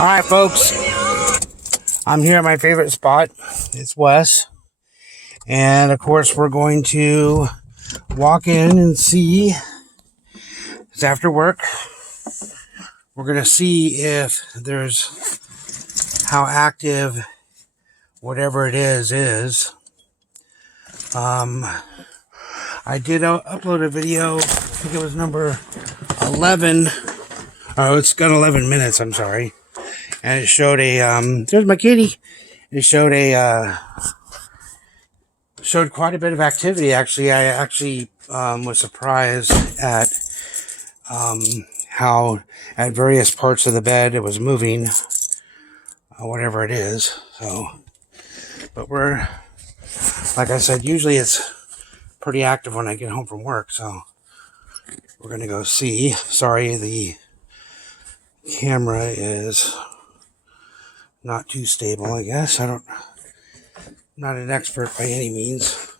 Alright folks, I'm here at my favorite spot. It's Wes. And of course we're going to walk in and see. It's after work. We're going to see if there's how active whatever it is. I did upload a video. I think it was number 11. Oh, it's got 11 minutes, I'm sorry. And it showed a, there's my kitty. It showed showed quite a bit of activity, actually. I actually was surprised at how at various parts of the bed it was moving, whatever it is. So, but we're, like I said, usually it's pretty active when I get home from work, so we're going to go see. Sorry, the camera is not too stable, I guess. I'm not an expert by any means.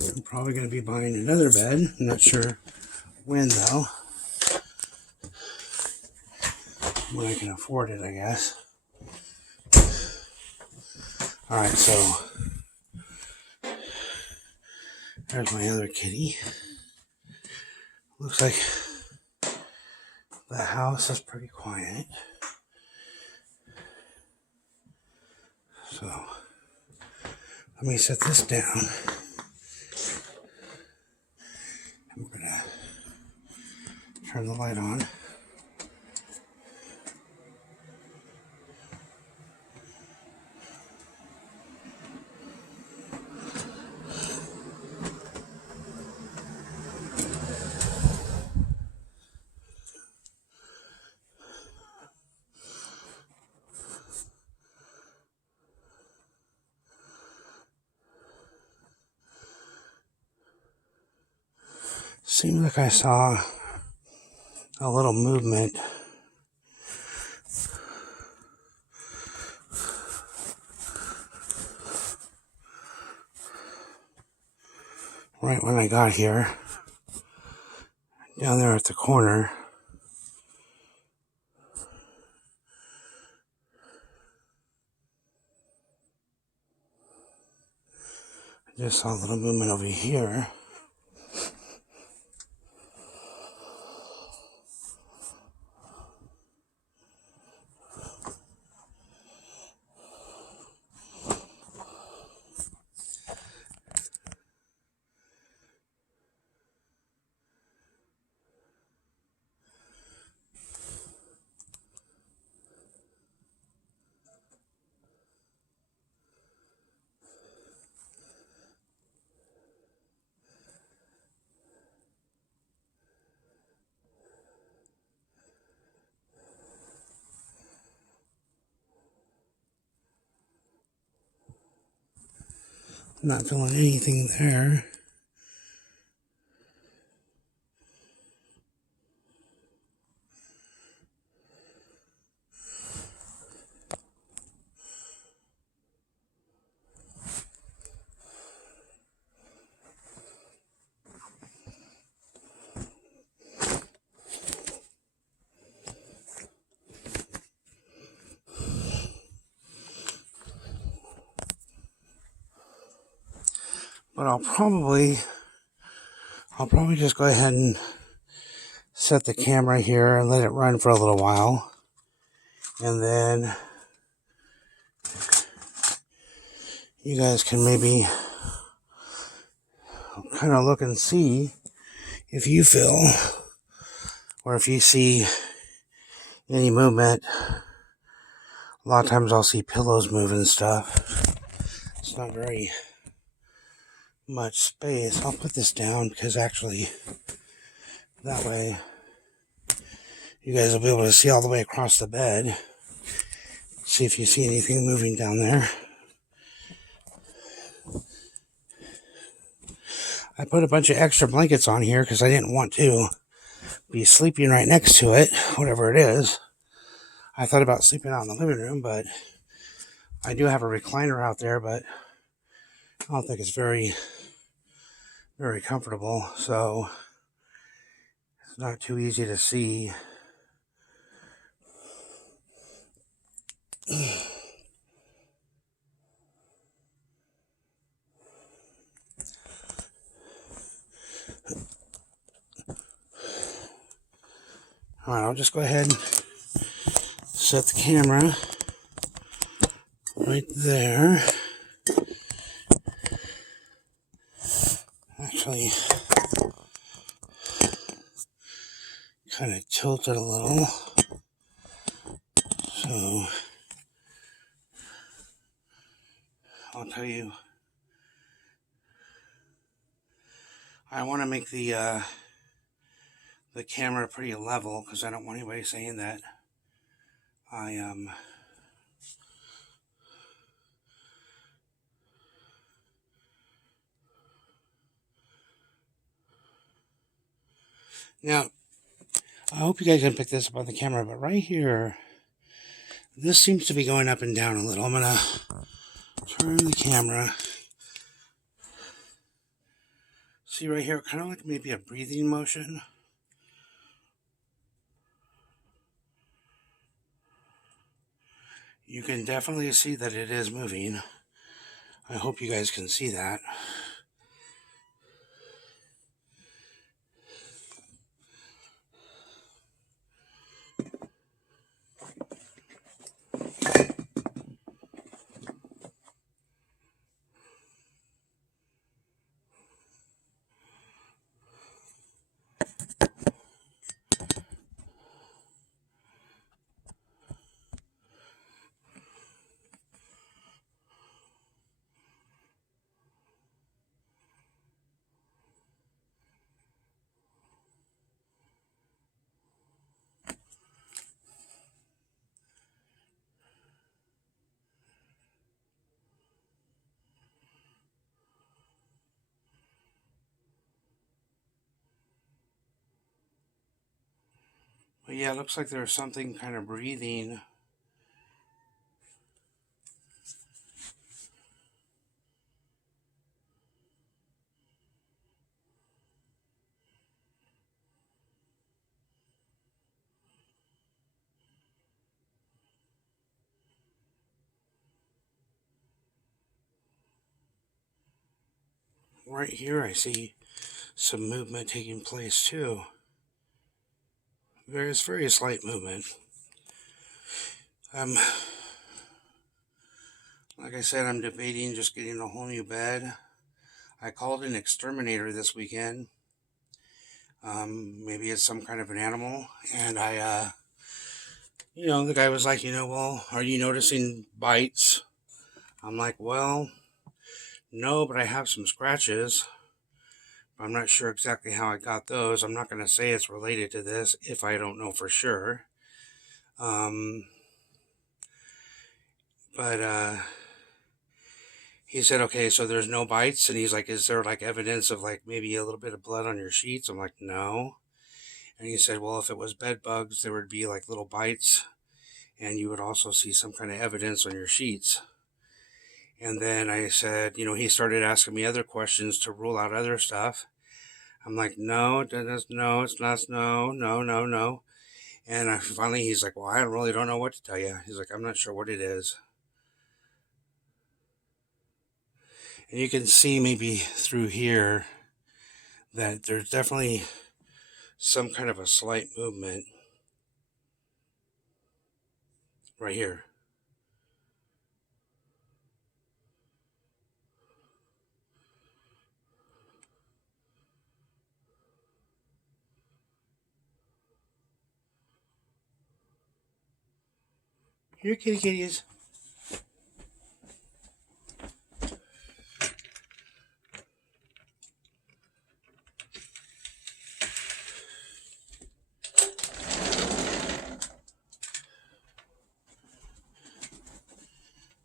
I'm probably going to be buying another bed. I'm not sure when, though. When I can afford it, I guess. Alright, so there's my other kitty. Looks like the house is pretty quiet. So, let me set this down. I'm going to turn the light on. Seems like I saw a little movement. Right when I got here. Down there at the corner. I just saw a little movement over here. Not feeling anything there. But I'll probably just go ahead and set the camera here and let it run for a little while. And then you guys can maybe kind of look and see if you feel or if you see any movement. A lot of times I'll see pillows move and stuff. It's not very much space. I'll put this down because actually that way you guys will be able to see all the way across the bed. See if you see anything moving down there. I put a bunch of extra blankets on here because I didn't want to be sleeping right next to it, whatever it is. I thought about sleeping out in the living room, but I do have a recliner out there, but I don't think it's very comfortable. So not too easy to see. Alright, I'll just go ahead and set the camera right there. Actually, kind of tilt it a little. So, I'll tell you, I want to make the camera pretty level because I don't want anybody saying that I now I hope you guys can pick this up on the camera, but right here, this seems to be going up and down a little. I'm gonna turn the camera. See right here, kind of like maybe a breathing motion. You can definitely see that it is moving. I hope you guys can see that. But yeah, it looks like there's something kind of breathing. Right here I see some movement taking place too. It's very slight movement. Like I said, I'm debating just getting a whole new bed. I called an exterminator this weekend. Maybe it's some kind of an animal. And the guy was like, well, are you noticing bites? I'm like, well, no, but I have some scratches. I'm not sure exactly how I got those. I'm not going to say it's related to this if I don't know for sure. But he said, okay, so there's no bites. And he's like, is there like evidence of like maybe a little bit of blood on your sheets? I'm like, no. And he said, well, if it was bed bugs, there would be like little bites. And you would also see some kind of evidence on your sheets. And then I said, he started asking me other questions to rule out other stuff. I'm like, no, it's not, no. And finally he's like, well, I really don't know what to tell you. He's like, I'm not sure what it is. And you can see maybe through here that there's definitely some kind of a slight movement right here. Here, kitties.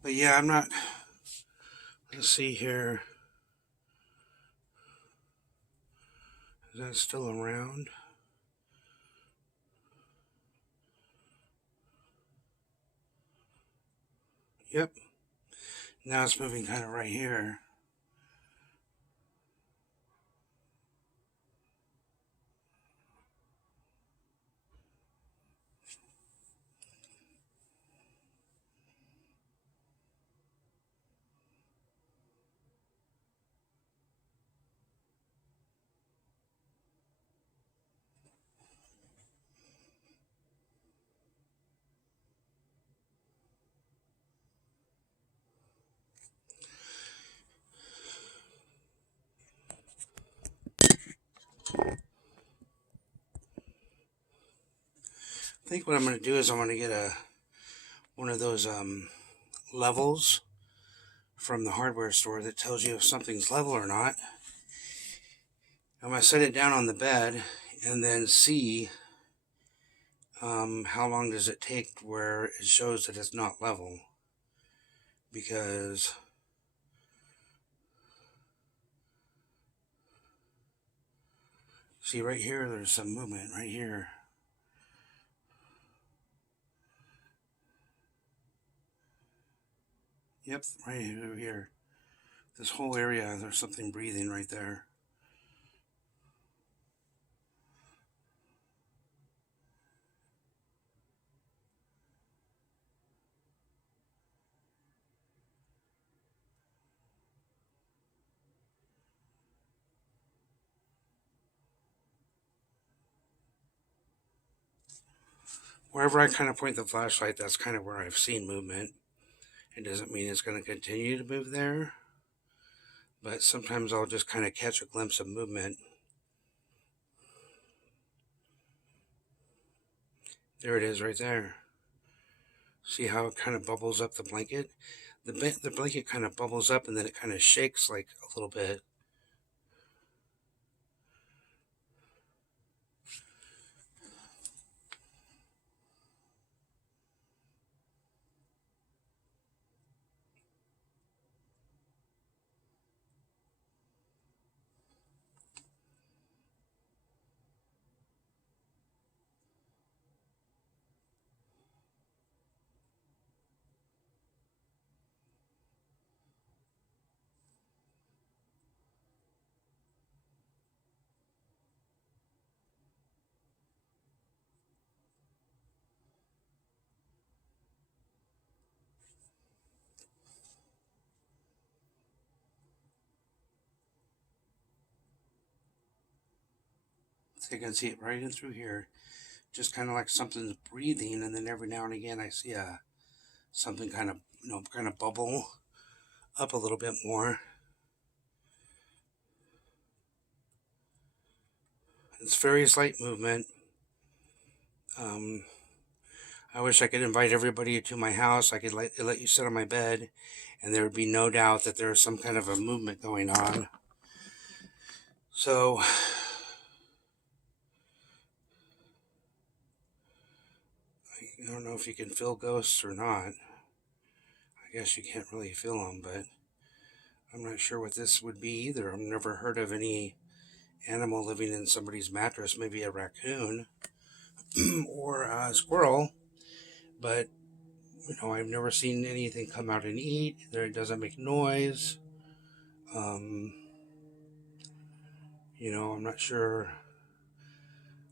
But yeah, I'm not. Let's see here. Is that still around? Yep. Now it's moving kind of right here. think what I'm going to do is I'm going to get one of those levels from the hardware store that tells you if something's level or not. I'm going to set it down on the bed and then see how long does it take where it shows that it's not level. Because see right here, there's some movement right here. Yep, right over here. This whole area, there's something breathing right there. Wherever I kind of point the flashlight, that's kind of where I've seen movement. It doesn't mean it's going to continue to move there, but sometimes I'll just kind of catch a glimpse of movement. There it is right there. See how it kind of bubbles up the blanket? The blanket kind of bubbles up and then it kind of shakes like a little bit. So you can see it right in through here. Just kind of like something's breathing, and then every now and again I see something kind of, kind of bubble up a little bit more. It's very slight movement. I wish I could invite everybody to my house. I could let you sit on my bed, and there would be no doubt that there's some kind of a movement going on. So I don't know if you can feel ghosts or not. I guess you can't really feel them, but I'm not sure what this would be either. I've never heard of any animal living in somebody's mattress. Maybe a raccoon or a squirrel, but I've never seen anything come out and eat. It doesn't make noise. I'm not sure.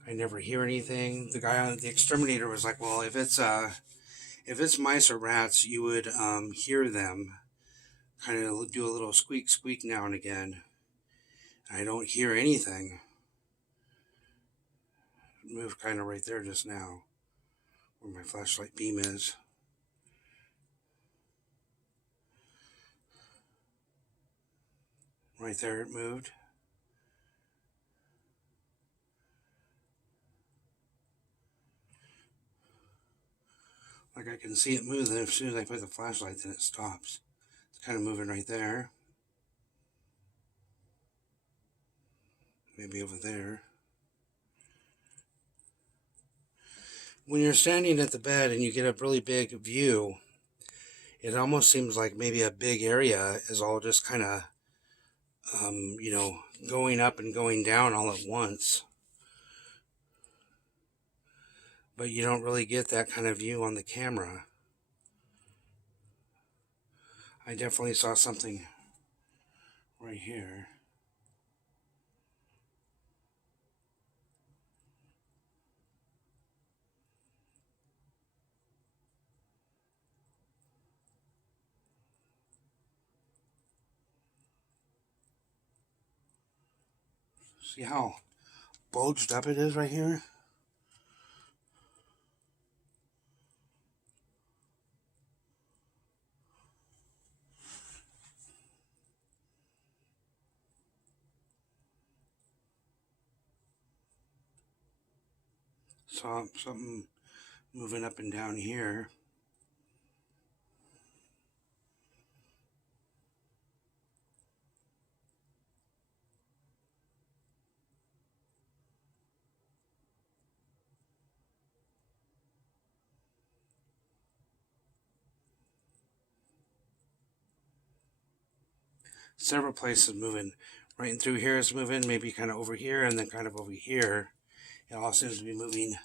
I never hear anything. The guy on the exterminator was like, "Well, if it's mice or rats, you would hear them kind of do a little squeak squeak now and again. I don't hear anything. It moved kind of right there just now, where my flashlight beam is." Right there, it moved. Like I can see it move, and as soon as I put the flashlight, then it stops. It's kind of moving right there. Maybe over there. When you're standing at the bed and you get a really big view, it almost seems like maybe a big area is all just kind of, going up and going down all at once. But you don't really get that kind of view on the camera. I definitely saw something right here. See how bulged up it is right here? Saw something moving up and down here. Several places moving. Right in through here is moving, maybe kind of over here, and then kind of over here. It all seems to be moving.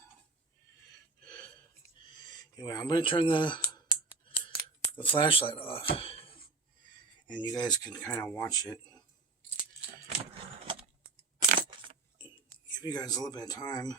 Anyway, I'm going to turn the flashlight off, and you guys can kind of watch it. Give you guys a little bit of time.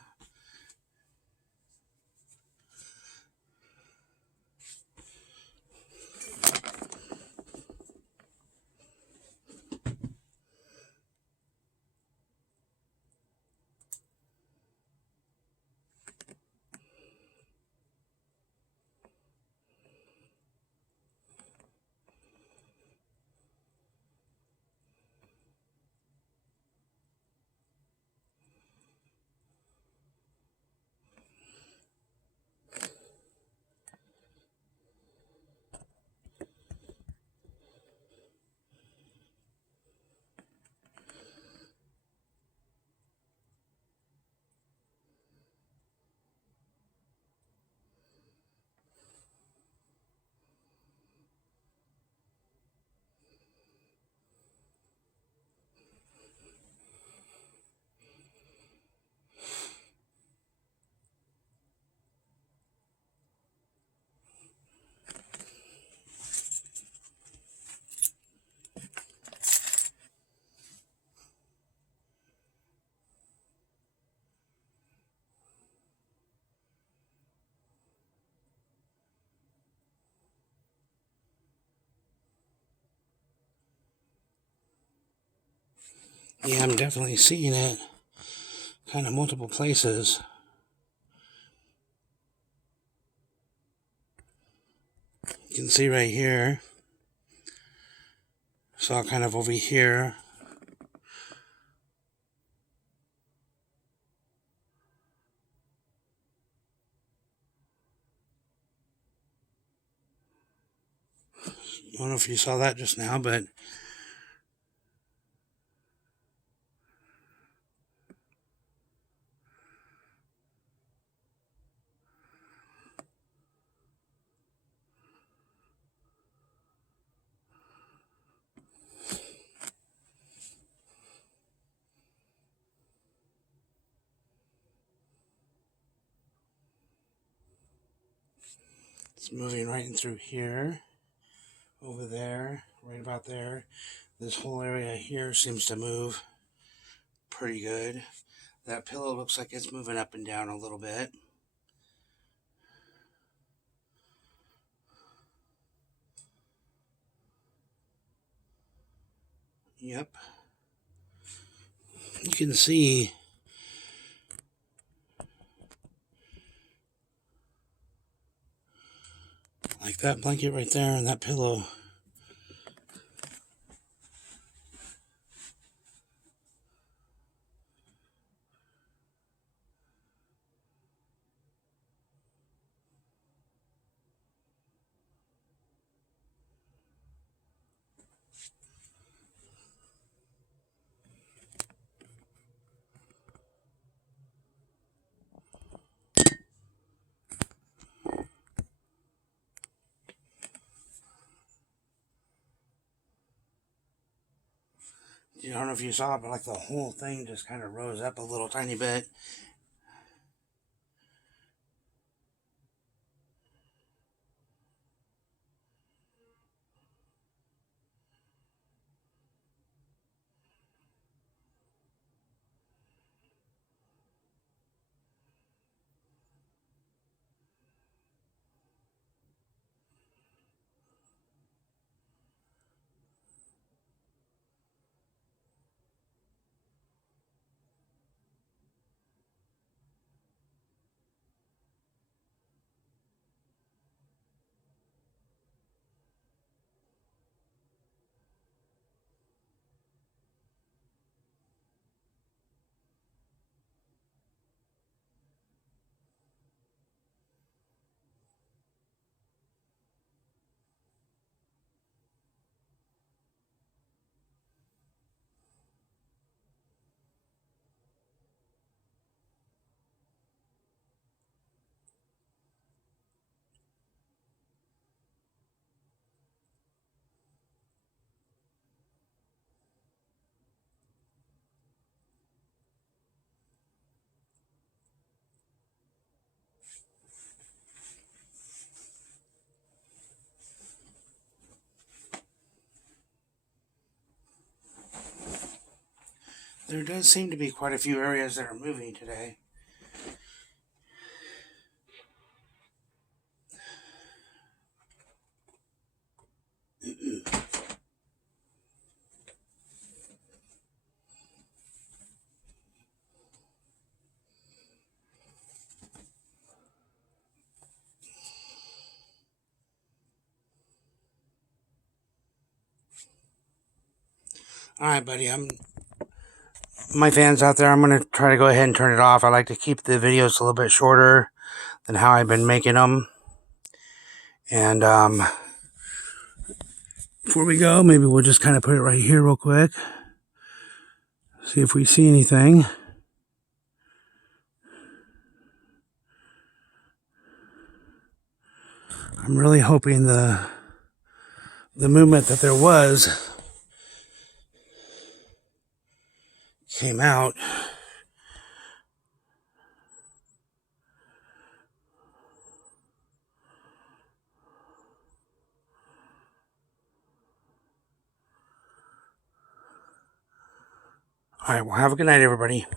Yeah, I'm definitely seeing it. Kind of multiple places. You can see right here. Saw kind of over here. I don't know if you saw that just now, but it's moving right in through here, over there, right about there. This whole area here seems to move pretty good. That pillow looks like it's moving up and down a little bit. Yep. You can see like that blanket right there and that pillow. I don't know if you saw it, but like the whole thing just kind of rose up a little tiny bit. There does seem to be quite a few areas that are moving today. Alright, buddy, my fans out there, I'm going to try to go ahead and turn it off. I like to keep the videos a little bit shorter than how I've been making them. And before we go, maybe we'll just kind of put it right here real quick. See if we see anything. I'm really hoping the movement that there was came out. All right, well, have a good night, everybody.